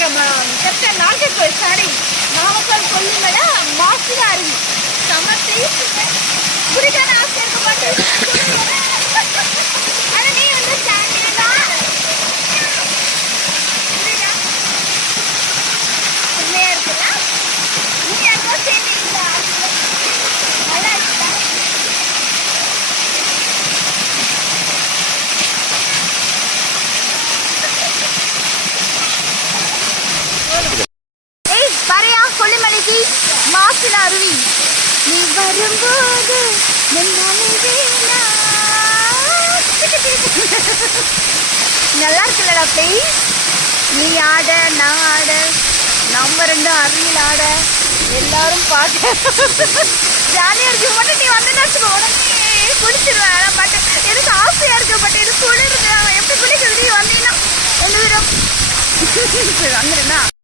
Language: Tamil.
நாகர்கோவில் சாரி நாமக்கல் கொல்லிமலை மாசிலா அருவி செம டேஸ்ட்டுங்க. குடிக்கான ஆசை இருக்க மாட்டேன். ஆனால் நீ வந்து ஸ்டாண்டிங்கா உண்மையாக இருக்குல்ல. நீ எங்கே சேர்ந்தீங்களா? நல்லா இருக்குல்ல. வரையா கொல்லிமலைக்கு மாசிலா அருவி நீ வரும்போது நல்லா இருக்குல்லடா பிளேஸ். நீ ஆட நான் ஆட நம்ம ரெண்டும் அருவியில் ஆட எல்லாரும் பார்க்க ஜாலியாக இருக்கு. மட்டும் நீ வந்து உடனே குளிச்சிருவேன். பட் எனக்கு ஆசையாக இருக்கு. பட் இது குளிருது. அவன் எப்படி குளிக்கிறது? வந்தீங்கன்னா எந்த விதம் வந்துடுன்னா